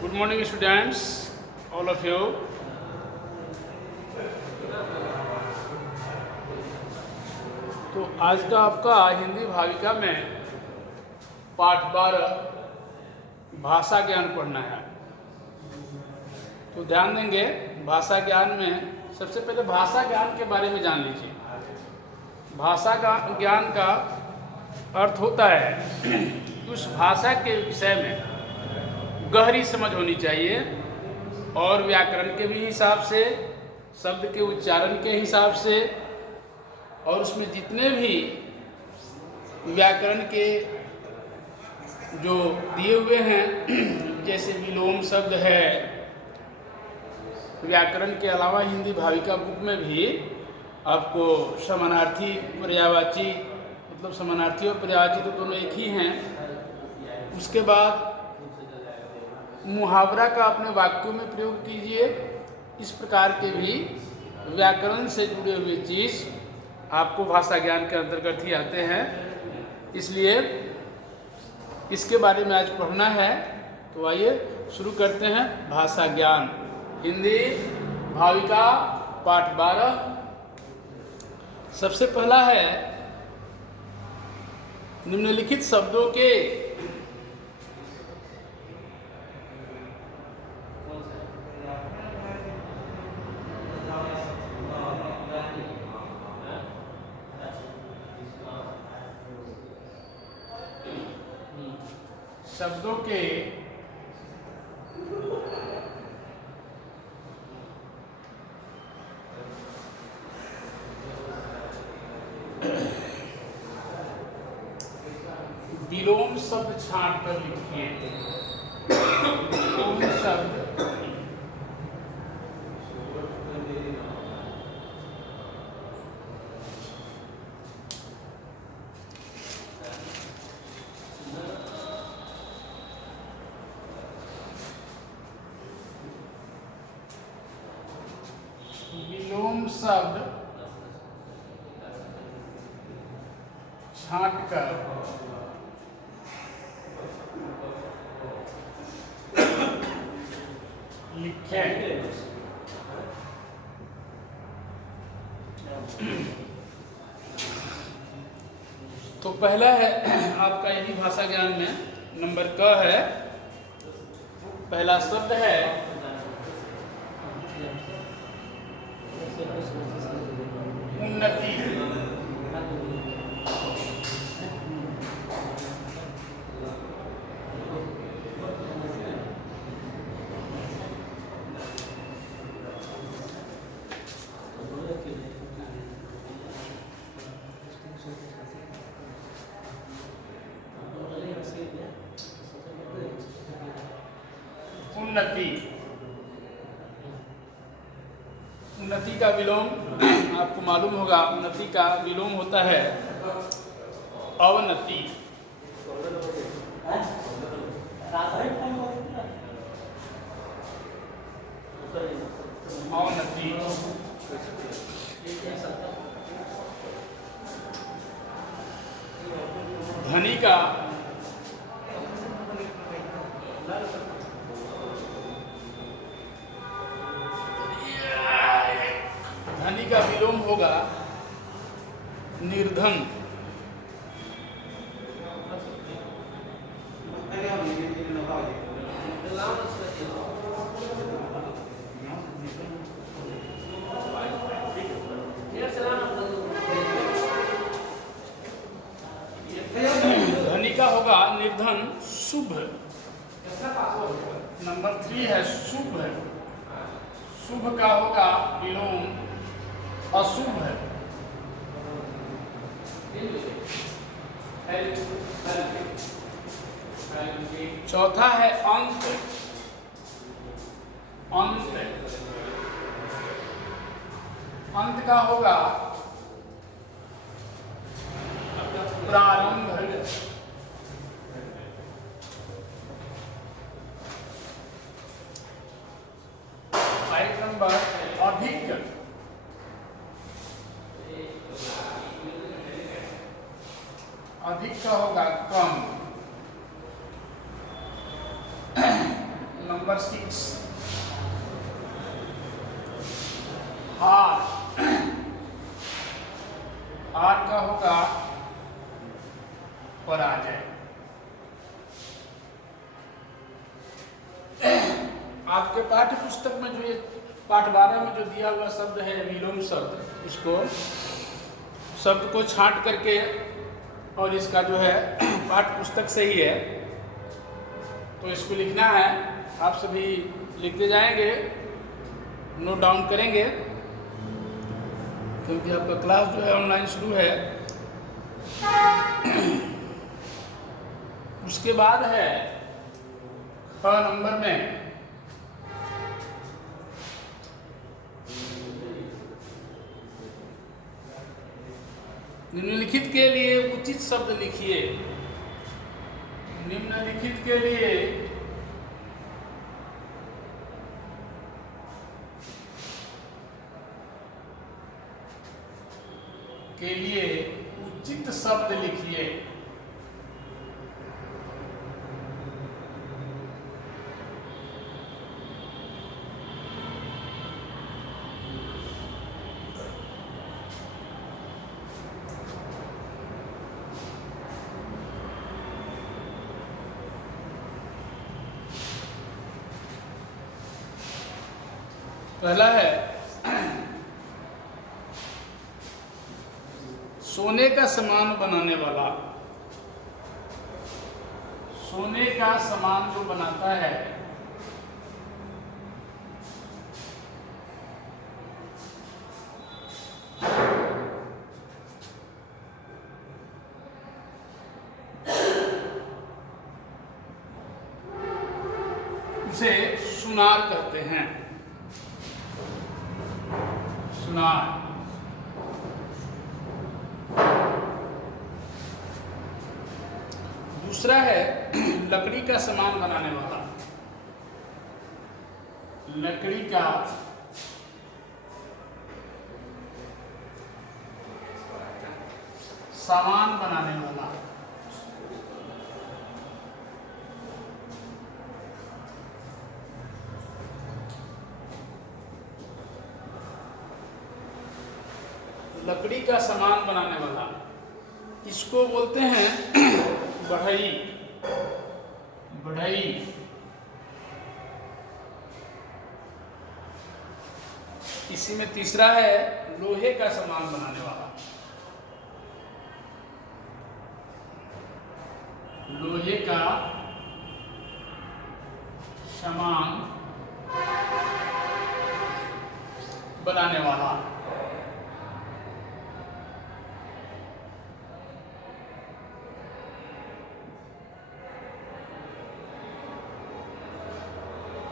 Good morning students, all of you. तो आज का आपका हिंदी भाविका में पाठ 12 भाषा ज्ञान पढ़ना है। तो ध्यान देंगे, भाषा ज्ञान में सबसे पहले भाषा ज्ञान के बारे में जान लीजिए। भाषा का ज्ञान का अर्थ होता है कि उस भाषा के विषय में गहरी समझ होनी चाहिए और व्याकरण के भी हिसाब से, शब्द के उच्चारण के हिसाब से, और उसमें जितने भी व्याकरण के जो दिए हुए हैं, जैसे विलोम शब्द है। व्याकरण के अलावा हिंदी भाविका बुक में भी आपको समानार्थी पर्यायवाची, मतलब समानार्थी और पर्यायवाची तो दोनों एक ही हैं। उसके बाद मुहावरा का अपने वाक्यों में प्रयोग कीजिए। इस प्रकार के भी व्याकरण से जुड़े हुए चीज़ आपको भाषा ज्ञान के अंतर्गत ही आते हैं, इसलिए इसके बारे में आज पढ़ना है। तो आइए शुरू करते हैं। भाषा ज्ञान हिंदी भाविका पाठ 12। सबसे पहला है निम्नलिखित शब्दों के विलोम शब्द छांट कर लिखिए। विलोम शब्द छांट कर लिखें। तो पहला है आपका यही भाषा ज्ञान में नंबर क है। पहला शब्द है उन्नति। उन्नति, उन्नति का विलोम आपको मालूम होगा। उन्नति का विलोम होता है अवनति। अवनति धनी का विलोम होगा निर्धन। धनी का होगा निर्धन। शुभ नंबर 3 है शुभ। शुभ का होगा विलोम अशुभ। चौथा है अंत। अंत, अंत का होगा प्रारंभ। आइटम नंबर अधिक। अधिक का होगा कम। नंबर 6 हार। हार का होगा पराजय। आपके पाठ्य पुस्तक में जो ये पाठ 12 में जो दिया हुआ शब्द है विलोम शब्द, इसको शब्द को छांट करके, और इसका जो है पाठ्य पुस्तक से ही है, तो इसको लिखना है। आप सभी लिखते जाएंगे, नोट डाउन करेंगे, क्योंकि आपका क्लास जो है ऑनलाइन शुरू है। उसके बाद है ख नंबर में निम्नलिखित के लिए उचित शब्द लिखिए। निम्नलिखित के लिए उचित शब्द लिखिए। पहला है सोने का सामान बनाने वाला। सोने का सामान जो बनाता है उसे सुनार कहते हैं। सुनार। दूसरा है लकड़ी का सामान बनाने वाला। लकड़ी का सामान बनाने वाला। लकड़ी का सामान बनाने वाला, इसको बोलते हैं बढ़ई। बढ़ई। इसी में तीसरा है लोहे का सामान बनाने वाला। लोहे का सामान बनाने वाला।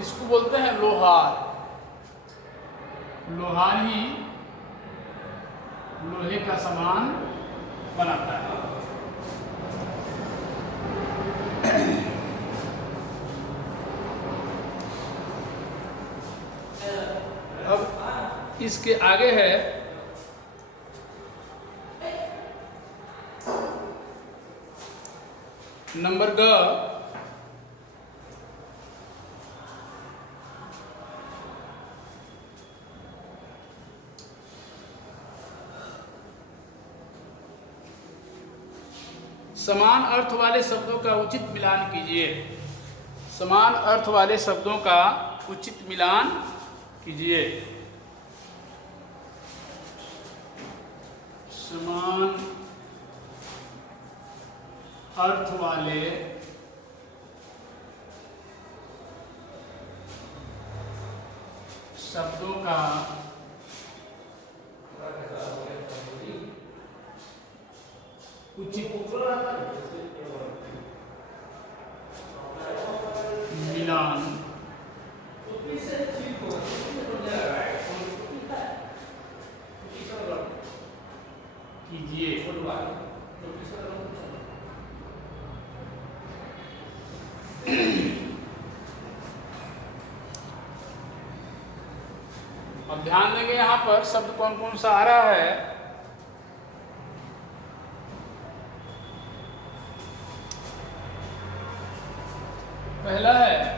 इसको बोलते हैं लोहार। लोहार ही लोहे का सामान बनाता है। अब इसके आगे है नंबर ग। समान अर्थ वाले शब्दों का उचित मिलान कीजिए। समान अर्थ वाले शब्दों का उचित मिलान कीजिए। समान अर्थ वाले शब्दों का उचित मिलान कीजिए। अब ध्यान देंगे यहाँ पर शब्द कौन कौन सा आ रहा है। पहला है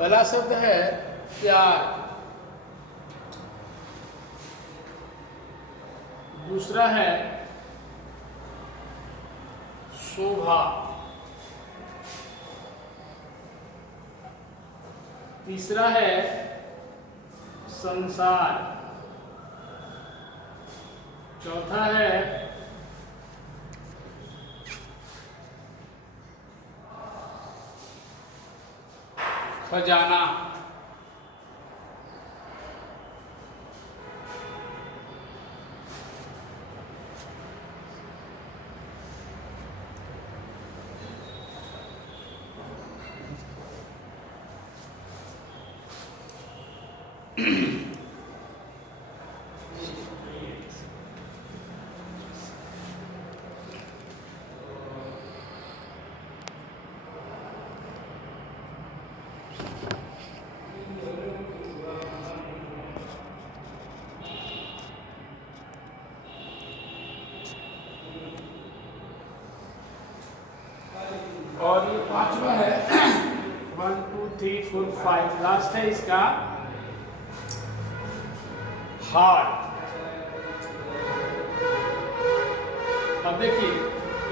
पहला शब्द है प्यार, दूसरा है शोभा, तीसरा है संसार, चौथा है खजाना। और ये पांचवा है 1 2 3 4 5, लास्ट है इसका हार्ट। अब देखिए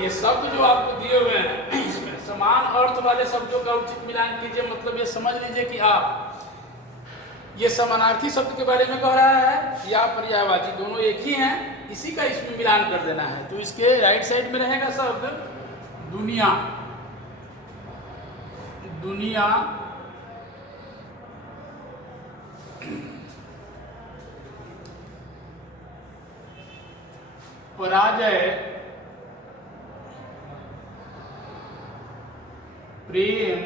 ये शब्द जो आपको दिए हुए हैं इसमें समान अर्थ वाले शब्दों का उचित मिलान कीजिए। मतलब ये समझ लीजिए कि आप ये समानार्थी शब्द के बारे में कह रहा है या पर्यायवाची, दोनों एक ही हैं, इसी का इसमें मिलान कर देना है। तो इसके राइट साइड में रहेगा शब्द दुनिया, दुनिया, पराजय, प्रेम,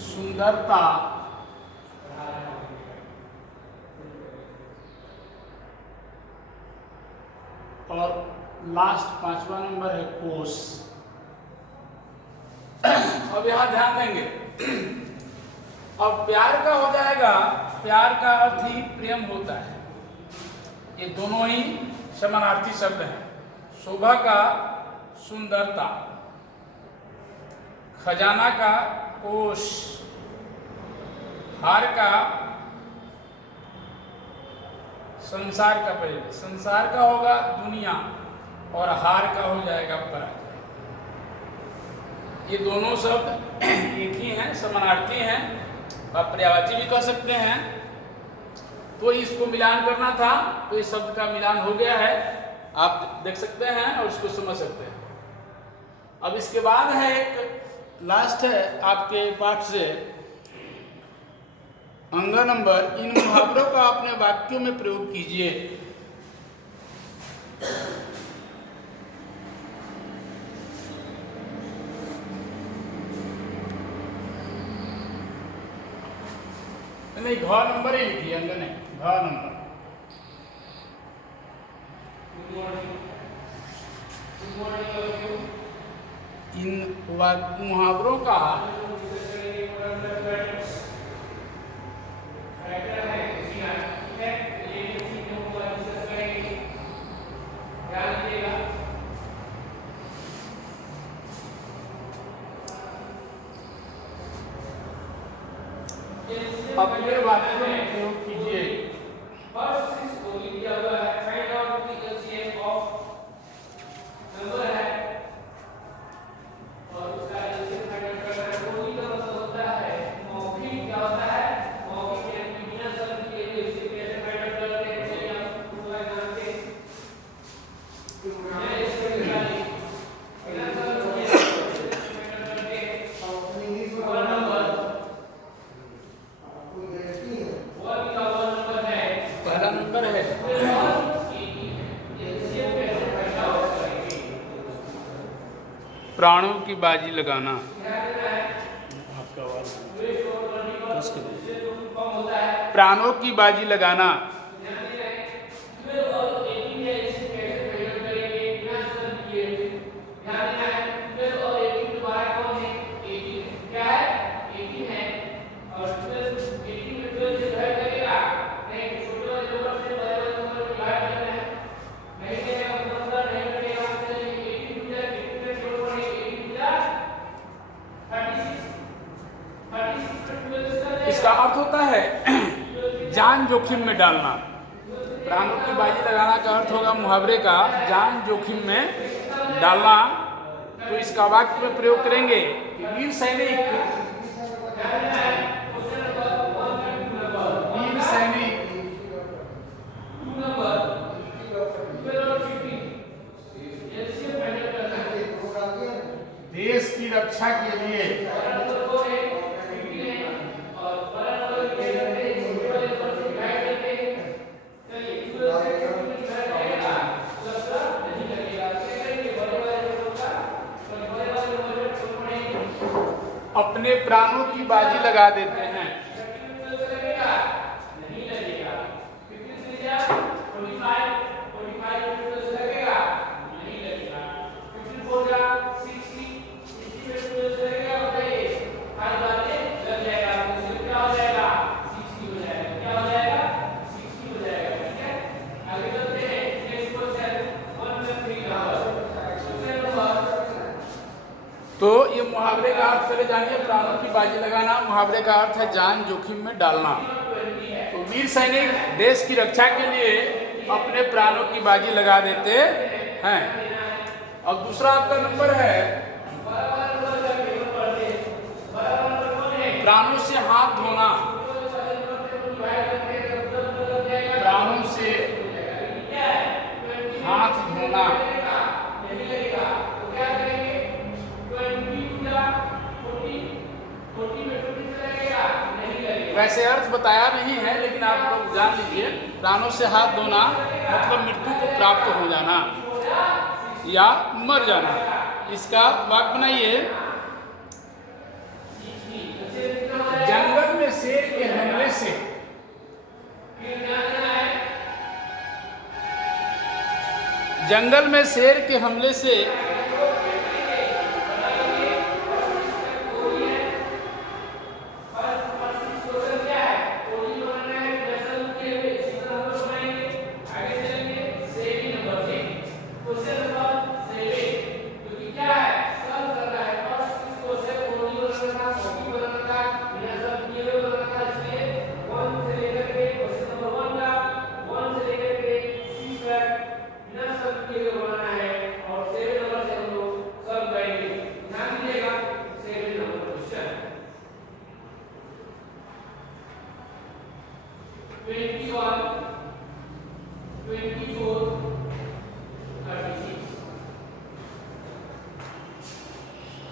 सुंदरता, और लास्ट पांचवा नंबर है कोष। अब यहां ध्यान देंगे, अब प्यार का हो जाएगा, प्यार का अर्थ ही प्रेम होता है, ये दोनों ही समानार्थी शब्द हैं। शोभा का सुंदरता, खजाना का कोष, हार का संसार का, पहले संसार का होगा दुनिया और हार का हो जाएगा पराजय। ये दोनों शब्द एक ही हैं, समानार्थी हैं, आप पर्यायवाची भी कह सकते हैं। तो इसको मिलान करना था, तो इस शब्द का मिलान हो गया है, आप देख सकते हैं और इसको समझ सकते हैं। अब इसके बाद है एक लास्ट है आपके पाठ से अंग नंबर, इन मुहावरों का अपने वाक्यों में प्रयोग कीजिए। नहीं, घ नंबर ही लिखिए, अंग नहीं, घ नंबर। इन मुहावरों का अपने वाक्यों में प्रयोग कीजिए। प्राणों की बाजी लगाना। प्राणों की बाजी लगाना। इसका अर्थ होता है जान जोखिम में डालना। प्राणों की बाजी लगाना का अर्थ होगा मुहावरे का जान जोखिम में डालना। तो इसका वाक्य में प्रयोग करेंगे कि वीर सैनिक देश की रक्षा के लिए अपने प्राणों की बाजी लगा देते हैं। तो ये मुहावरे का अर्थ पहले जानिए। प्राणों की बाजी लगाना मुहावरे का अर्थ है जान जोखिम में डालना। तो वीर सैनिक देश की रक्षा के लिए अपने प्राणों की बाजी लगा देते हैं। अब दूसरा आपका नंबर है प्राणों से हाथ धोना। प्राणों से हाथ धोना वैसे अर्थ बताया नहीं है, लेकिन आप लोग जान लीजिए। प्राणों से हाथ धोना मतलब मृत्यु को प्राप्त हो जाना या मर जाना। इसका वाक्य बनाइए। जंगल में शेर के हमले से जंगल में शेर के हमले से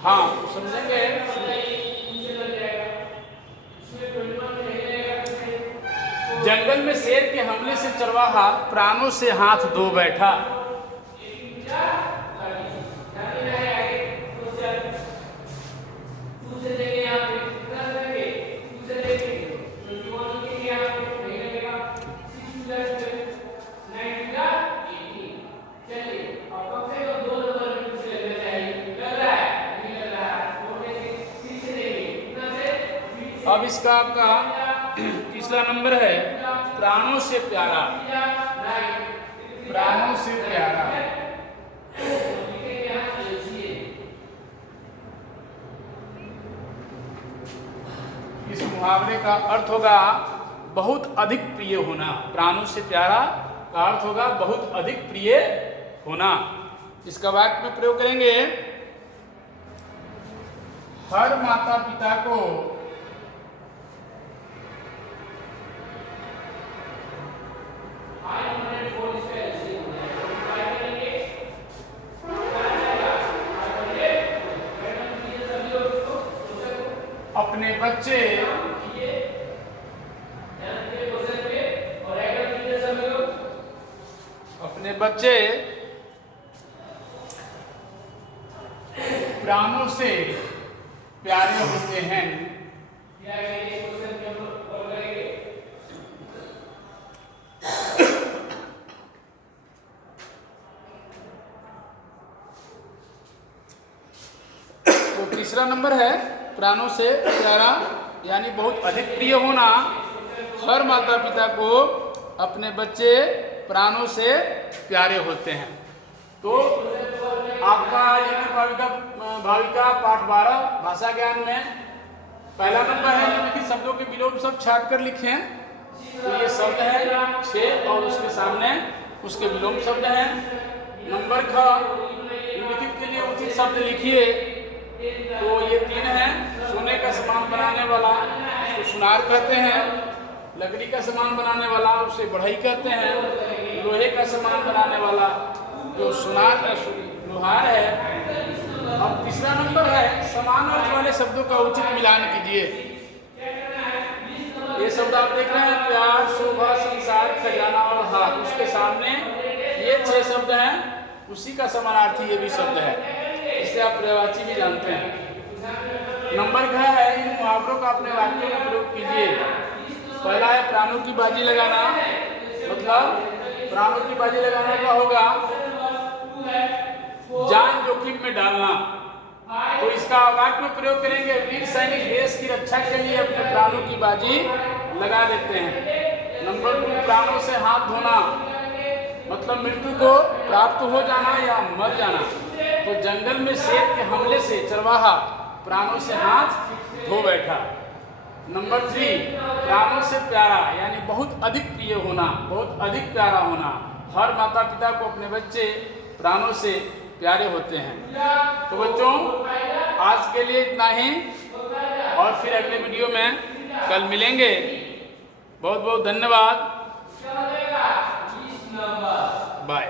हाँ समझेंगे। जंगल में शेर के हमले से चरवाहा प्राणों से हाथ धो बैठा। अब इसका आपका तीसरा नंबर है प्राणों से प्यारा। प्राणों से प्यारा इस मुहावरे का अर्थ होगा बहुत अधिक प्रिय होना। प्राणों से प्यारा का अर्थ होगा बहुत अधिक प्रिय होना। इसका वाक्य में प्रयोग करेंगे। हर माता पिता को अपने बच्चे प्राणों से प्यारे होते हैं। तो तीसरा नंबर है प्राणों से प्यारा यानी बहुत अधिक प्रिय होना। हर माता पिता को अपने बच्चे प्राणों से प्यारे होते हैं। तो आपका भाविका पाठ 12 भाषा ज्ञान में पहला नंबर है निम्नलिखित शब्दों के विलोम शब्द छाट कर लिखे हैं। तो ये शब्द है 6 और उसके सामने उसके विलोम शब्द हैं। नंबर ख निम्नलिखित के लिए उचित शब्द लिखिए। तो ये 3 है। सोने का सामान बनाने वाला उसको सुनार कहते हैं। लकड़ी का सामान बनाने वाला उसे बढ़ई कहते हैं। लोहे का सामान बनाने वाला जो सुनार लोहार है। अब तीसरा नंबर है समान अर्थ वाले शब्दों का उचित मिलान कीजिए। ये शब्द आप देख रहे हैं प्यार, शोभा, संसार, खजाना और हाथ। उसके सामने ये 6 शब्द हैं, उसी का समानार्थी ये भी शब्द है। इससे आप पर्यायवाची भी जानते हैं। नंबर घ है इन मुहावरों का अपने वाक्यों में प्रयोग कीजिए। पहला है प्राणों की बाजी लगाना, मतलब प्राणों की बाजी लगाने का होगा जान जोखिम में डालना। तो इसका वाक्य में प्रयोग करेंगे वीर सैनिक देश की रक्षा के लिए अपने प्राणों की बाजी लगा देते हैं। नंबर 2 प्राणों से हाथ धोना, मतलब मृत्यु को प्राप्त हो जाना या मर जाना। तो जंगल में शेर के हमले से चरवाहा प्राणों से हाथ धो बैठा। नंबर 3 प्राणों से प्यारा, यानी बहुत अधिक प्रिय होना, बहुत अधिक प्यारा होना। हर माता पिता को अपने बच्चे प्राणों से प्यारे होते हैं। तो बच्चों आज के लिए इतना ही, और फिर अगले वीडियो में कल मिलेंगे। बहुत बहुत धन्यवाद। बाय।